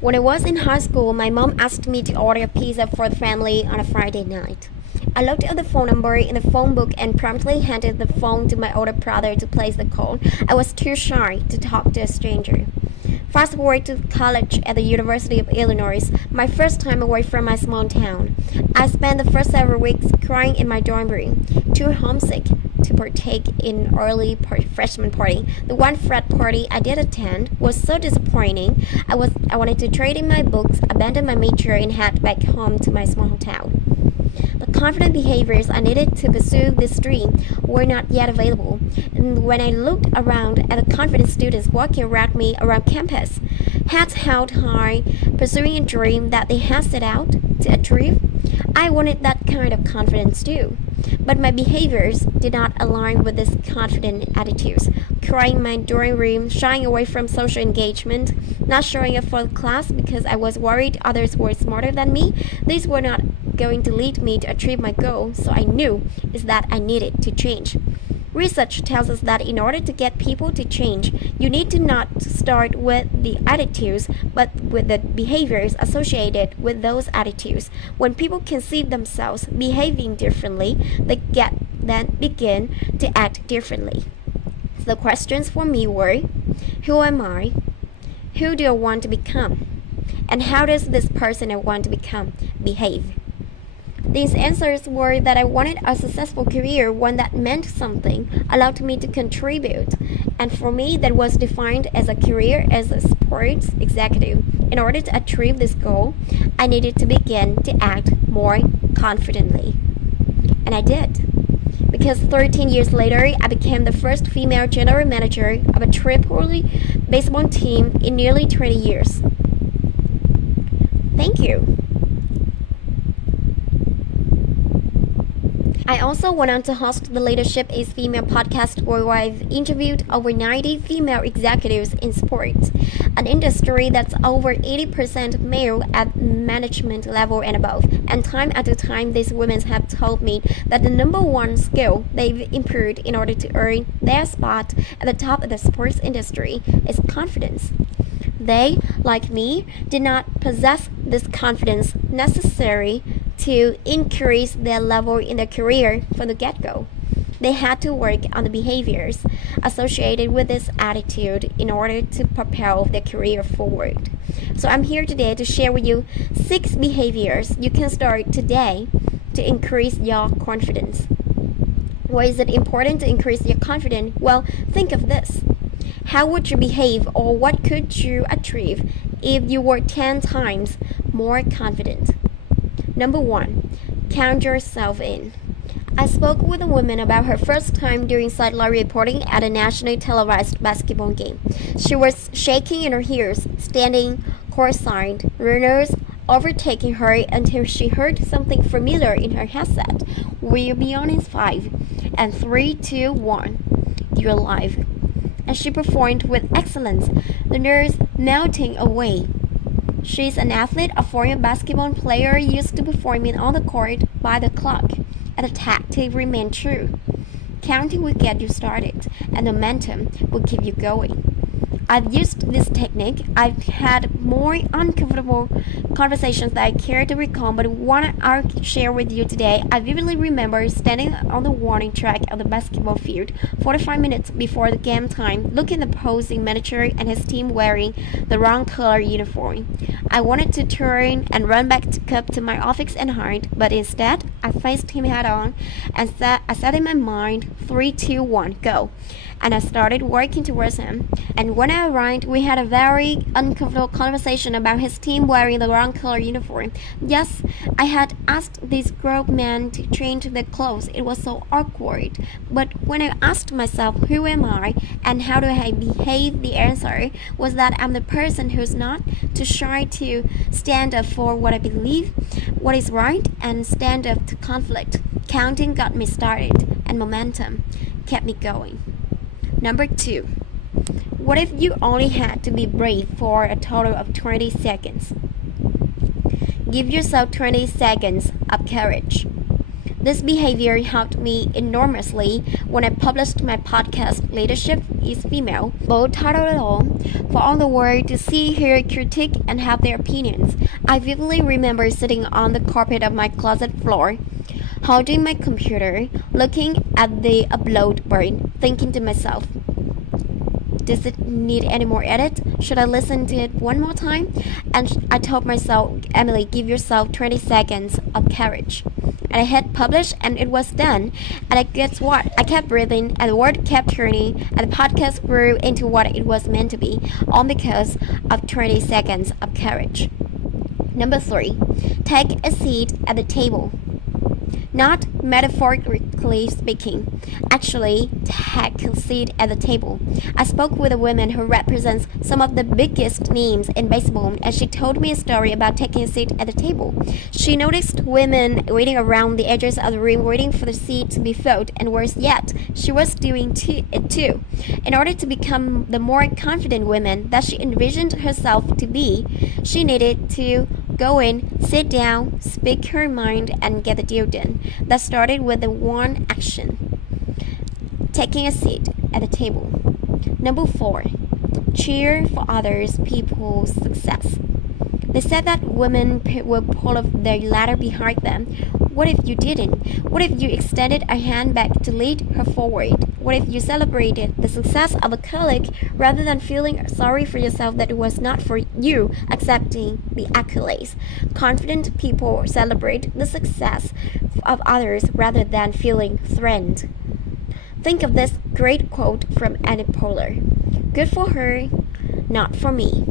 When I was in high school, my mom asked me to order a pizza for the family on a Friday night. I looked at the phone number in the phone book and promptly handed the phone to my older brother to place the call. I was too shy to talk to a stranger. Fast forward to college at the University of Illinois, my first time away from my small town. I spent the first several weeks crying in my dorm room, too homesick to partake in early freshman party. The one frat party I did attend was so disappointing. I wanted to trade in my books, abandon my major, and head back home to my small town. The confident behaviors I needed to pursue this dream were not yet available, and when I looked around at the confident students walking around me around campus, heads held high, pursuing a dream that they had set out to achieve, I wanted that kind of confidence too. But my behaviors did not align with these confident attitudes. Crying in my dorm room, shying away from social engagement, not showing up for class because I was worried others were smarter than me, these were not going to lead me to achieve my goal, so I knew is that I needed to change. Research tells us that in order to get people to change, you need to not start with the attitudes, but with the behaviors associated with those attitudes. When people can see themselves behaving differently, they then begin to act differently. So the questions for me were, who am I? Who do I want to become? And how does this person I want to become behave? These answers were that I wanted a successful career, one that meant something, allowed me to contribute. And for me, that was defined as a career as a sports executive. In order to achieve this goal, I needed to begin to act more confidently. And I did. Because 13 years later, I became the first female general manager of a AAA baseball team in nearly 20 years. Thank you. I also went on to host the Leadership is Female podcast, where I've interviewed over 90 female executives in sports, an industry that's over 80% male at management level and above. And time after time, these women have told me that the number one skill they've improved in order to earn their spot at the top of the sports industry is confidence. They, like me, did not possess this confidence necessary to increase their level in their career from the get-go. They had to work on the behaviors associated with this attitude in order to propel their career forward. So I'm here today to share with you 6 behaviors you can start today to increase your confidence. Why is it important to increase your confidence? Well, think of this. How would you behave, or what could you achieve if you were 10 times more confident? Number 1, count yourself in. I spoke with a woman about her first time doing sideline reporting at a nationally televised basketball game. She was shaking in her heels, standing courtside, runners overtaking her until she heard something familiar in her headset. We'll be on in 5, and 3, 2, 1. You're live. And she performed with excellence, the nerves melting away. She's an athlete, a former basketball player used to performing on the court by the clock, and the tactic remained true. Counting will get you started, and momentum will keep you going. I've used this technique. I've had more uncomfortable conversations that I care to recall, but one I'll share with you today. I vividly remember standing on the warning track of the basketball field 45 minutes before the game time, looking at the opposing manager and his team wearing the wrong color uniform. I wanted to turn and run back to my office and hide, but instead, I faced him head on and I said in my mind, 3, 2, 1, go. And I started working towards him. And when I arrived, we had a very uncomfortable conversation about his team wearing the wrong color uniform. Yes, I had asked this grown man to change their clothes. It was so awkward. But when I asked myself, who am I and how do I behave, the answer was that I'm the person who's not too shy to stand up for what I believe, what is right, and stand up to conflict. Counting got me started, and momentum kept me going. Number 2, what if you only had to be brave for a total of 20 seconds? Give yourself 20 seconds of courage. This behavior helped me enormously when I published my podcast, Leadership is Female, bold title at all, for all the world to see, hear, critique, and have their opinions. I vividly remember sitting on the carpet of my closet floor, holding my computer, looking at the upload button, thinking to myself, does it need any more edit? Should I listen to it one more time? And I told myself, Emily, give yourself 20 seconds of courage. And I hit publish and it was done. And guess what? I kept breathing and the word kept turning and the podcast grew into what it was meant to be, all because of 20 seconds of courage. Number 3, take a seat at the table. Not metaphorically speaking, actually take a seat at the table. I spoke with a woman who represents some of the biggest names in baseball, and she told me a story about taking a seat at the table. She noticed women waiting around the edges of the room waiting for the seat to be filled, and worse yet, she was doing it too. In order to become the more confident woman that she envisioned herself to be, she needed to go in, sit down, speak her mind, and get the deal done. That started with the one action: taking a seat at the table. Number 4, cheer for others people's success. They said that women will pull up their ladder behind them. What if you didn't? What if you extended a hand back to lead her forward? What if you celebrated the success of a colleague rather than feeling sorry for yourself that it was not for you accepting the accolades? Confident people celebrate the success of others rather than feeling threatened. Think of this great quote from Amy Poehler. Good for her, not for me.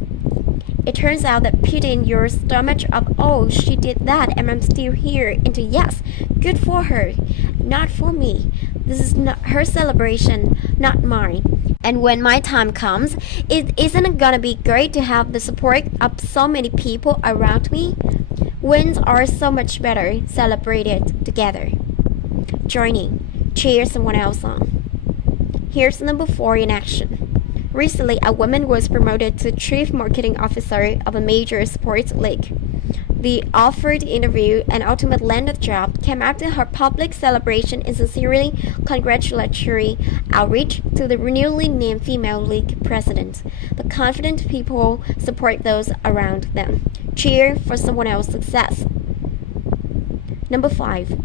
It turns out that pitting your stomach of, oh, she did that and I'm still here, into yes, good for her, not for me. This is not her celebration, not mine. And when my time comes, isn't it gonna be great to have the support of so many people around me? Wins are so much better celebrated together. Joining, cheer someone else on. Here's number 4 in action. Recently, a woman was promoted to Chief Marketing Officer of a major sports league. The offered interview and ultimate landed job came after her public celebration and sincerely congratulatory outreach to the newly named female league president. The confident people support those around them. Cheer for someone else's success. Number 5.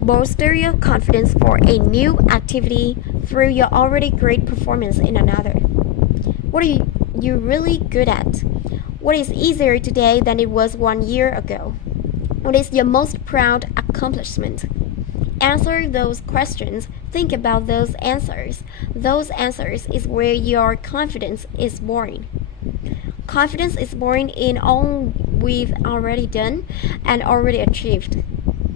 Bolster your confidence for a new activity through your already great performance in another. What are you really good at? What is easier today than it was 1 year ago? What is your most proud accomplishment? Answer those questions. Think about those answers. Those answers is where your confidence is born. Confidence is born in all we've already done and already achieved.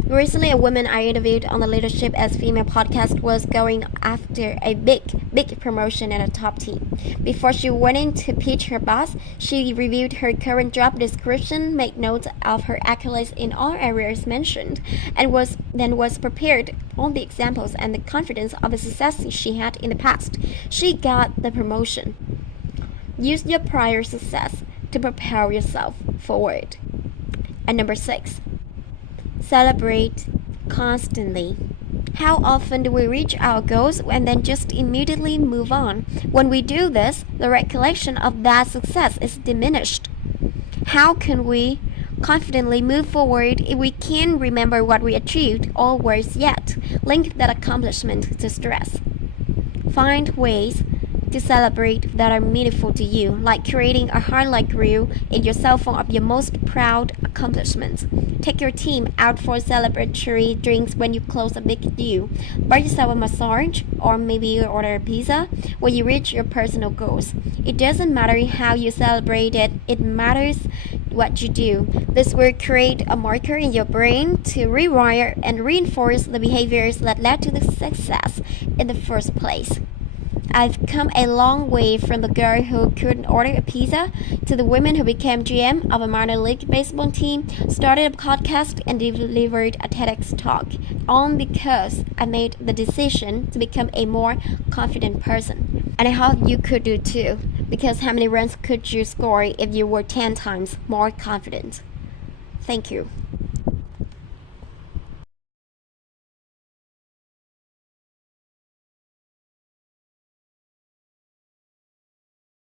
Recently, a woman I interviewed on the Leadership as Female podcast was going after a big promotion at a top team. Before she went in to pitch her boss, she reviewed her current job description, made notes of her accolades in all areas mentioned, and was prepared on the examples and the confidence of the success she had in the past. She got the promotion. Use your prior success to propel yourself forward. And number 6. Celebrate constantly. How often do we reach our goals and then just immediately move on? When we do this, the recollection of that success is diminished. How can we confidently move forward if we can't remember what we achieved, or worse yet, link that accomplishment to stress? Find ways to celebrate that are meaningful to you, like creating a highlight reel in your cell phone of your most proud accomplishments. Take your team out for celebratory drinks when you close a big deal. Buy yourself a massage, or maybe you order a pizza when you reach your personal goals. It doesn't matter how you celebrate it, it matters what you do. This will create a marker in your brain to rewire and reinforce the behaviors that led to the success in the first place. I've come a long way from the girl who couldn't order a pizza to the woman who became GM of a minor league baseball team, started a podcast, and delivered a TEDx talk, all because I made the decision to become a more confident person. And I hope you could do too, because how many runs could you score if you were 10 times more confident? Thank you.